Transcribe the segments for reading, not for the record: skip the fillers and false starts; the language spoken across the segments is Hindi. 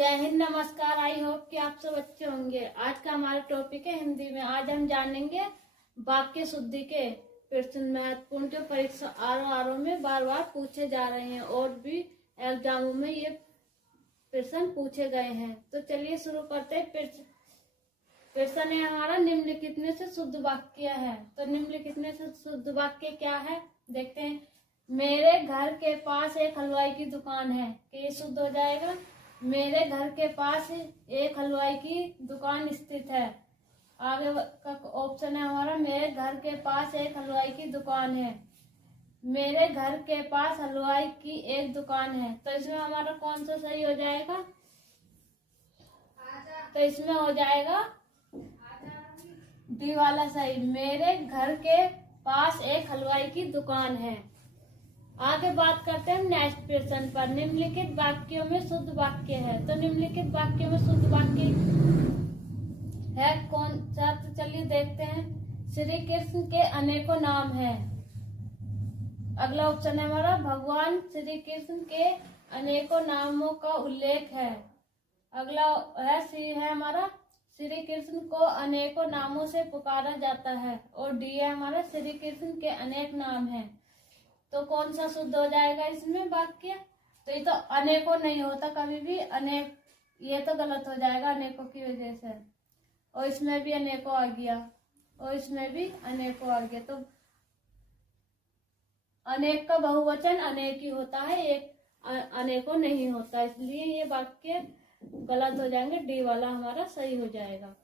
जय हिंद, नमस्कार। आई होप कि आप सब अच्छे होंगे। आज का हमारा टॉपिक है हिंदी में। आज हम जानेंगे वाक्य शुद्धि के प्रश्न, महत्वपूर्ण जो परीक्षा आर में बार बार पूछे जा रहे हैं और भी एग्जामों में ये प्रश्न पूछे गए हैं। तो चलिए शुरू करते हैं। प्रश्न है हमारा, निम्नलिखित में से शुद्ध वाक्य है। तो निम्नलिखित में से शुद्ध वाक्य क्या है, देखते हैं। मेरे घर के पास एक हलवाई की दुकान है, कि ये शुद्ध हो जाएगा। मेरे घर के पास एक हलवाई की दुकान स्थित है। आगे का ऑप्शन है हमारा, मेरे घर के पास एक हलवाई की दुकान है। मेरे घर के पास हलवाई की एक दुकान है। तो इसमें हमारा कौन सा सही हो जाएगा? तो इसमें हो जाएगा डी वाला सही। मेरे घर के पास एक हलवाई की दुकान है। आगे बात करते हैं नेक्स्ट प्रश्न पर। निम्नलिखित वाक्यों में शुद्ध वाक्य है। तो निम्नलिखित वाक्यों में शुद्ध वाक्य है कौन सा? तो चलिए देखते हैं। श्री कृष्ण के अनेकों नाम हैं। अगला ऑप्शन है हमारा, भगवान श्री कृष्ण के अनेकों नामों का उल्लेख है। अगला है सी है हमारा, श्री कृष्ण को अनेकों नामों से पुकारा जाता है। और डी है हमारा, श्री कृष्ण के अनेक नाम हैं। तो कौन सा शुद्ध हो जाएगा इसमें वाक्य? तो ये तो अनेकों नहीं होता कभी भी, अनेक, ये तो गलत हो जाएगा अनेकों की वजह से। और इसमें भी अनेकों आ गया और इसमें भी अनेकों आ गया। तो अनेक का बहुवचन अनेक ही होता है, एक अनेकों नहीं होता, इसलिए ये वाक्य गलत हो जाएंगे। डी वाला हमारा सही हो जाएगा।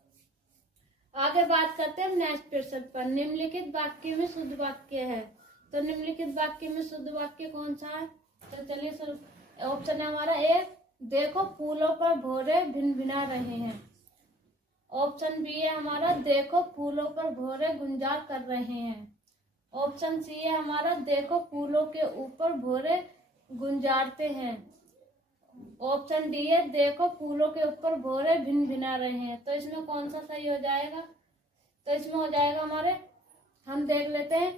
आगे बात करते हैं नेक्स्ट प्रश्न पर। निम्नलिखित वाक्य में शुद्ध वाक्य है। तो निम्नलिखित वाक्य में शुद्ध वाक्य कौन सा है? तो चलिए ऑप्शन है हमारा ए, देखो फूलों पर भौरे भिनभिना रहे हैं। ऑप्शन बी है हमारा, देखो फूलों पर भौरे गुंजार कर रहे हैं। ऑप्शन सी है हमारा, देखो फूलों के ऊपर भौरे गुंजारते हैं। ऑप्शन डी है, देखो फूलों के ऊपर भौरे भिनभिना रहे हैं। तो इसमें कौन सा सही हो जाएगा? तो इसमें हो जाएगा हमारे, हम देख लेते हैं,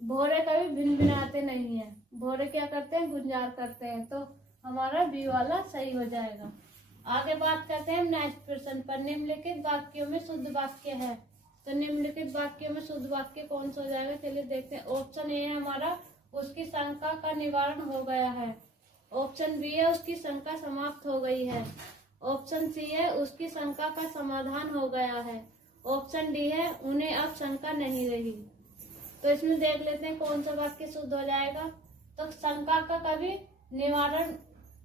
भौरे कभी भिनभिनाते नहीं है, भौरे क्या करते हैं? गुंजार करते हैं। तो हमारा बी वाला सही हो जाएगा। आगे बात करते हैं नेक्स्ट प्रश्न पर। निम्नलिखित वाक्यों में शुद्ध वाक्य है। तो निम्नलिखित वाक्यों में शुद्ध वाक्य कौन सा हो जाएगा? चलिए देखते हैं। ऑप्शन ए है हमारा, उसकी शंका का निवारण हो गया है। ऑप्शन बी है, उसकी शंका समाप्त हो गई है। ऑप्शन सी है, उसकी शंका का समाधान हो गया है। ऑप्शन डी है, उन्हें अब शंका नहीं रही। तो इसमें देख लेते हैं कौन सा वाक्य शुद्ध हो जाएगा। तो शंका का कभी निवारण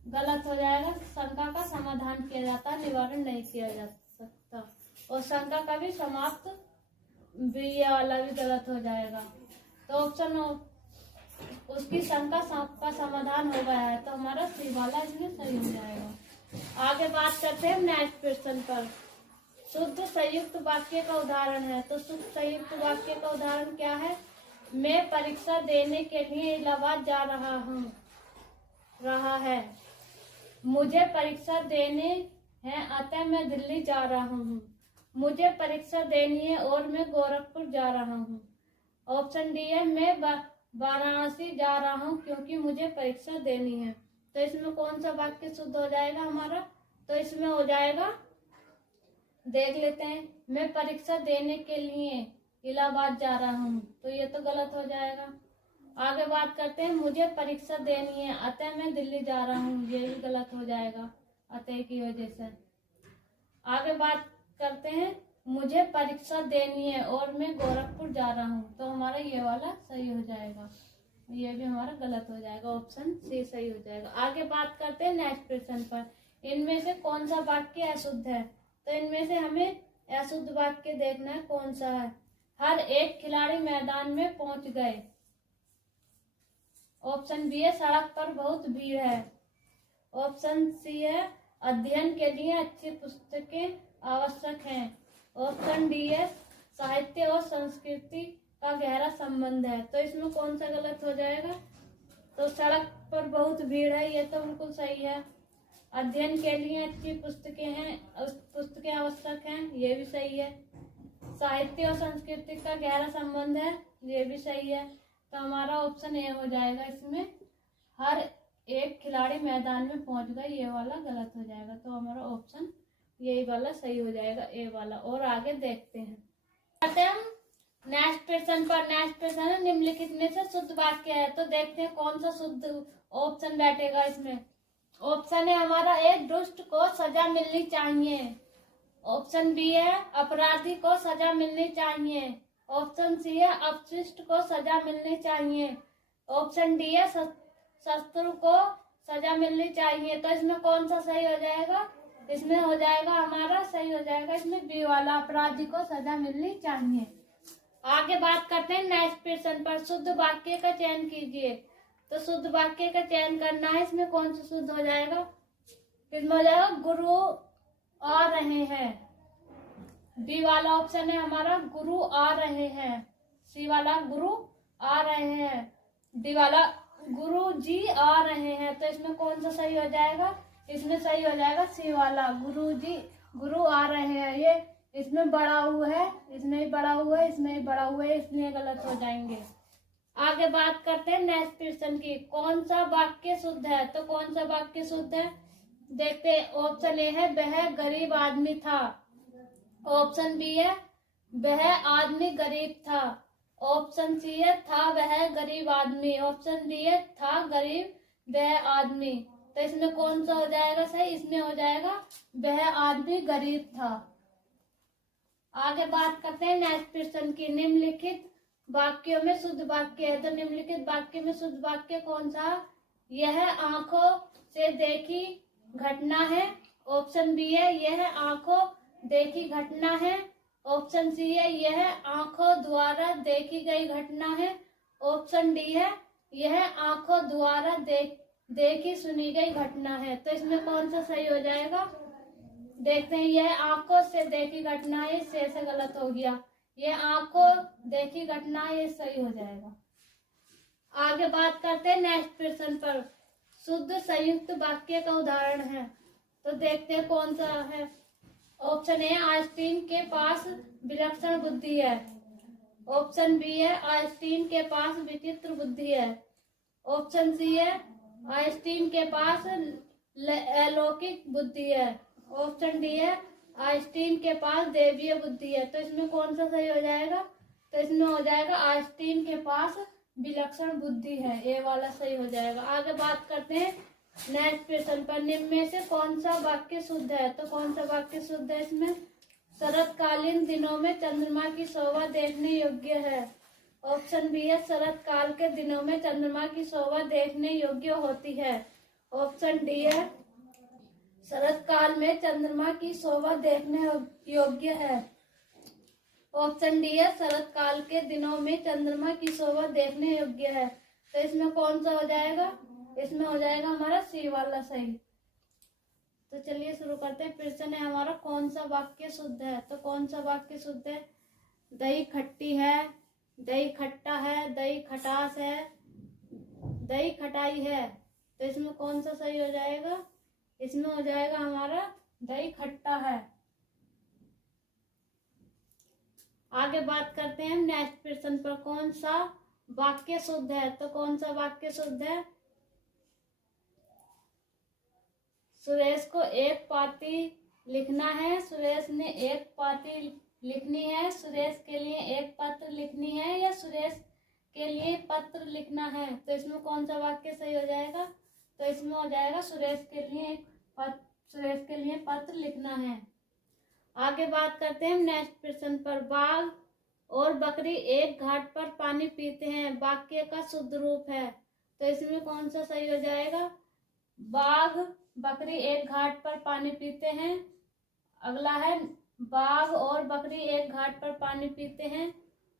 गलत हो जाएगा, शंका का समाधान किया जाता है, निवारण नहीं किया जा सकता। और शंका का भी समाप्त भी, वाला भी गलत हो जाएगा। तो ऑप्शन उसकी शंका का समाधान हो गया है। तो हमारा सी वाला इसमें सही हो जाएगा। आगे बात करते हैं नेक्स्ट प्रश्न पर। शुद्ध संयुक्त वाक्य का उदाहरण है। तो शुद्ध संयुक्त वाक्य का उदाहरण क्या है? मैं परीक्षा देने के लिए इलाहाबाद जा रहा है। मुझे परीक्षा देने है, अतः मैं दिल्ली जा रहा हूँ। मुझे परीक्षा देनी है और मैं गोरखपुर जा रहा हूँ। ऑप्शन डी है, मैं वाराणसी जा रहा हूँ क्योंकि मुझे परीक्षा देनी है। तो इसमें कौन सा वाक्य शुद्ध हो जाएगा हमारा? तो इसमें हो जाएगा, देख लेते हैं, मैं परीक्षा देने के लिए इलाहाबाद जा रहा हूँ। तो ये तो गलत हो जाएगा। आगे बात करते हैं, मुझे परीक्षा देनी है, अतः मैं दिल्ली जा रहा हूँ। ये भी गलत हो जाएगा अतः की वजह से। आगे बात करते हैं, मुझे परीक्षा देनी है और मैं गोरखपुर जा रहा हूँ। तो हमारा ये वाला सही हो जाएगा, ये भी हमारा गलत हो जाएगा। ऑप्शन सी सही हो जाएगा। आगे बात करते हैं नेक्स्ट प्रश्न पर। इनमें से कौन सा वाक्य अशुद्ध है? तो इनमें से हमें अशुद्ध वाक्य देखना है कौन सा है। हर एक खिलाड़ी मैदान में पहुंच गए। ऑप्शन बी है, सड़क पर बहुत भीड़ है। ऑप्शन सी है, अध्ययन के लिए अच्छी पुस्तकें आवश्यक हैं। ऑप्शन डी है, साहित्य और संस्कृति का गहरा संबंध है। तो इसमें कौन सा गलत हो जाएगा? तो सड़क पर बहुत भीड़ है, ये तो बिल्कुल सही है। अध्ययन के लिए अच्छी पुस्तकें हैं, पुस्तकें आवश्यक हैं, ये भी सही है। साहित्य और संस्कृति का गहरा संबंध है, ये भी सही है। तो हमारा ऑप्शन ए हो जाएगा इसमें, हर एक खिलाड़ी मैदान में पहुंच गए, ये वाला गलत हो जाएगा। तो हमारा ऑप्शन यही वाला सही हो जाएगा, ए वाला। और आगे देखते हैं, आते हैं हम नेक्स्ट क्वेश्चन पर। नेक्स्ट क्वेश्चन है निम्नलिखित में से शुद्ध वाक्य है। तो देखते हैं कौन सा शुद्ध ऑप्शन बैठेगा इसमें। ऑप्शन है हमारा ए, दुष्ट को सजा मिलनी चाहिए। ऑप्शन बी है अपराधी को सजा मिलनी चाहिए। ऑप्शन सी है अपशिष्ट को सजा मिलनी चाहिए। ऑप्शन डी है शत्रु को सजा मिलनी चाहिए। तो इसमें कौन सा सही हो जाएगा? इसमें हो जाएगा हमारा सही हो जाएगा इसमें बी वाला, अपराधी को सजा मिलनी चाहिए। आगे बात करते हैं नेक्स्ट क्वेश्चन पर। शुद्ध वाक्य का चयन कीजिए। तो शुद्ध वाक्य का चयन करना है। इसमें कौन सा शुद्ध हो जाएगा? इसमें हो जाएगा गुरु आ रहे हैं। बी वाला ऑप्शन है हमारा गुरु आ रहे हैं। सी वाला गुरु आ रहे हैं। डी वाला गुरु जी आ रहे हैं। तो इसमें कौन सा सही हो जाएगा? इसमें सही हो जाएगा सी वाला, गुरु जी गुरु आ रहे हैं। ये इसमें बड़ा हुआ है, इसमें ही बड़ा हुआ है, इसमें ही बड़ा हुआ है, इसलिए गलत हो जाएंगे। आगे बात करते हैं नेक्स्ट क्वेश्चन की। कौन सा वाक्य शुद्ध है? तो कौन सा वाक्य शुद्ध है देखते हैं। ऑप्शन ए है वह गरीब आदमी था। ऑप्शन बी है वह आदमी गरीब था। ऑप्शन सी है था वह गरीब आदमी। ऑप्शन डी है था गरीब वह आदमी। तो इसमें कौन सा हो जाएगा सही? इसमें हो जाएगा वह आदमी गरीब था। आगे बात करते हैं नेक्स्ट क्वेश्चन की। निम्नलिखित वाक्यों में शुद्ध वाक्य है। तो निम्नलिखित वाक्य में शुद्ध वाक्य कौन सा? यह आंखों से देखी घटना है। ऑप्शन बी है यह आंखों देखी घटना है। ऑप्शन सी है यह आंखों द्वारा देखी गई घटना है। ऑप्शन डी है यह आंखों द्वारा देखी सुनी गई घटना है। तो इसमें कौन सा सही हो जाएगा देखते हैं। यह आंखों से देखी घटना है, से गलत हो गया। यह आंखों देखी घटना है, ये सही हो जाएगा। आगे बात करते हैं नेक्स्ट क्वेश्चन पर। शुद्ध संयुक्त वाक्य का उदाहरण है। तो देखते हैं कौन सा है। ऑप्शन ए आइंस्टीन के पास विलक्षण बुद्धि है। ऑप्शन बी है आइंस्टीन के पास विचित्र बुद्धि है। ऑप्शन सी है आइंस्टीन के पास अलौकिक बुद्धि है। ऑप्शन डी है आइंस्टीन के पास दैवीय बुद्धि है। तो इसमें कौन सा सही हो जाएगा? तो इसमें हो जाएगा आइंस्टीन के पास विलक्षण बुद्धि है, ये वाला सही हो जाएगा। आगे बात करते हैं नेक्स्ट क्वेश्चन पर। निम्न में से कौन सा वाक्य शुद्ध है? तो कौन सा वाक्य शुद्ध है इसमें? शरतकालीन दिनों में चंद्रमा की शोभा देखने योग्य है। ऑप्शन बी है शरत काल के दिनों में चंद्रमा की शोभा देखने योग्य होती है। ऑप्शन डी है शरत काल में चंद्रमा की शोभा देखने योग्य है। ऑप्शन डी है शरत काल के दिनों में चंद्रमा की शोभा देखने योग्य है। तो इसमें कौन सा हो जाएगा? इसमें हो जाएगा हमारा सी वाला सही। तो चलिए शुरू करते हैं। प्रश्न है हमारा कौन सा वाक्य शुद्ध है? तो कौन सा वाक्य शुद्ध है? दही खट्टी है, दही खट्टा है, दही खटास है, दही खटाई है। तो इसमें कौन सा सही हो जाएगा? इसमें हो जाएगा हमारा दही खट्टा है। आगे बात करते हैं नेक्स्ट प्रश्न पर। कौन सा वाक्य शुद्ध है? तो कौन सा वाक्य शुद्ध है? सुरेश को एक पाती लिखना है। सुरेश ने एक पाती लिखनी है। सुरेश के लिए एक पत्र लिखनी है या सुरेश के लिए पत्र लिखना है। तो इसमें कौन सा वाक्य सही हो जाएगा? तो इसमें हो जाएगा सुरेश के लिए पत्र लिखना है। आगे बात करते हैं नेक्स्ट प्रश्न पर। बाघ और बकरी एक घाट पर पानी पीते हैं, वाक्य का शुद्ध रूप है। तो इसमें कौन सा सही हो जाएगा? बाघ बकरी एक घाट पर पानी पीते हैं। अगला है बाघ और बकरी एक घाट पर पानी पीते हैं।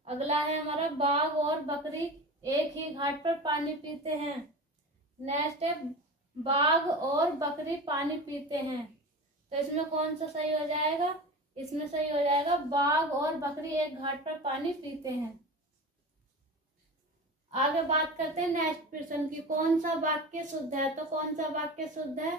अगला है हमारा बाघ और बकरी एक ही घाट पर पानी पीते हैं। नेक्स्ट है बाघ और बकरी पानी पीते हैं। तो इसमें कौन सा सही हो जाएगा? इसमें सही हो जाएगा बाघ और बकरी एक घाट पर पानी पीते हैं। आगे बात करते हैं नेक्स्ट प्रश्न की। कौन सा वाक्य शुद्ध है? तो कौन सा वाक्य शुद्ध है?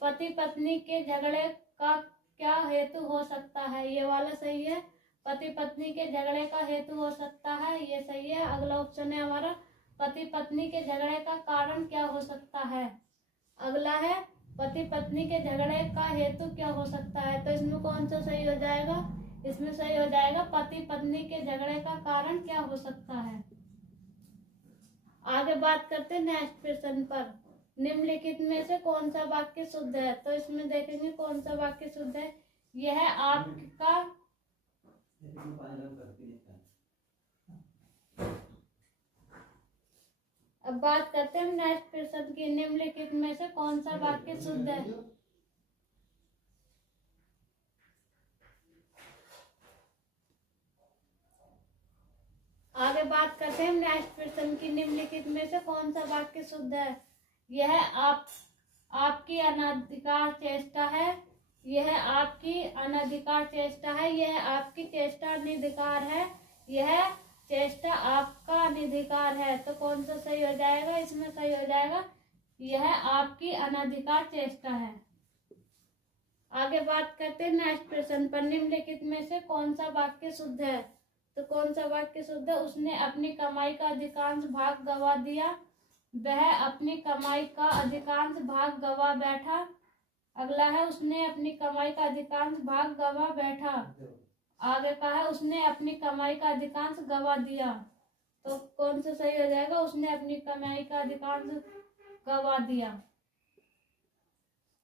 पति पत्नी के झगड़े का क्या हेतु हो सकता है? ये वाला सही है। पति पत्नी के झगड़े का हेतु हो सकता है, ये सही है। अगला ऑप्शन है हमारा पति पत्नी के झगड़े का कारण क्या हो सकता है। अगला है पति पत्नी के झगड़े का हेतु क्या हो सकता है। तो इसमें कौन सा सही हो जाएगा, इसमें सही हो जाएगा पति पत्नी के झगड़े का कारण क्या हो सकता है। आगे बात करते हैं नेक्स्ट क्वेश्चन पर, निम्नलिखित में से कौन सा वाक्य शुद्ध है। तो इसमें देखेंगे कौन सा वाक्य शुद्ध है। यह आपका अब बात करते हैं नेक्स्ट क्वेश्चन की, निम्नलिखित में से कौन सा वाक्य शुद्ध है। आगे बात करते हैं नेक्स्ट क्वेश्चन की, निम्नलिखित में से कौन सा वाक्य शुद्ध है। यह आपकी अनधिकार चेष्टा है, यह आपकी अनधिकार चेष्टा है, यह आपकी चेष्टा अनधिकार है, यह चेष्टा आपका अनधिकार है। तो कौन सा सही हो जाएगा, इसमें सही हो जाएगा यह आपकी अनधिकार चेष्टा है। आगे बात करते हैं नेक्स्ट क्वेश्चन पर, निम्नलिखित में से कौन सा वाक्य शुद्ध है। तो कौन सा वाक्य शुद्ध है, उसने अपनी कमाई का अधिकांश भाग गवा दिया, वह अपनी कमाई का अधिकांश भाग गवा बैठा। अगला है उसने अपनी कमाई का अधिकांश भाग गवा बैठा। आगे का है उसने अपनी कमाई का अधिकांश गवा दिया। तो कौन सा सही हो जाएगा, उसने अपनी कमाई का अधिकांश गवा दिया।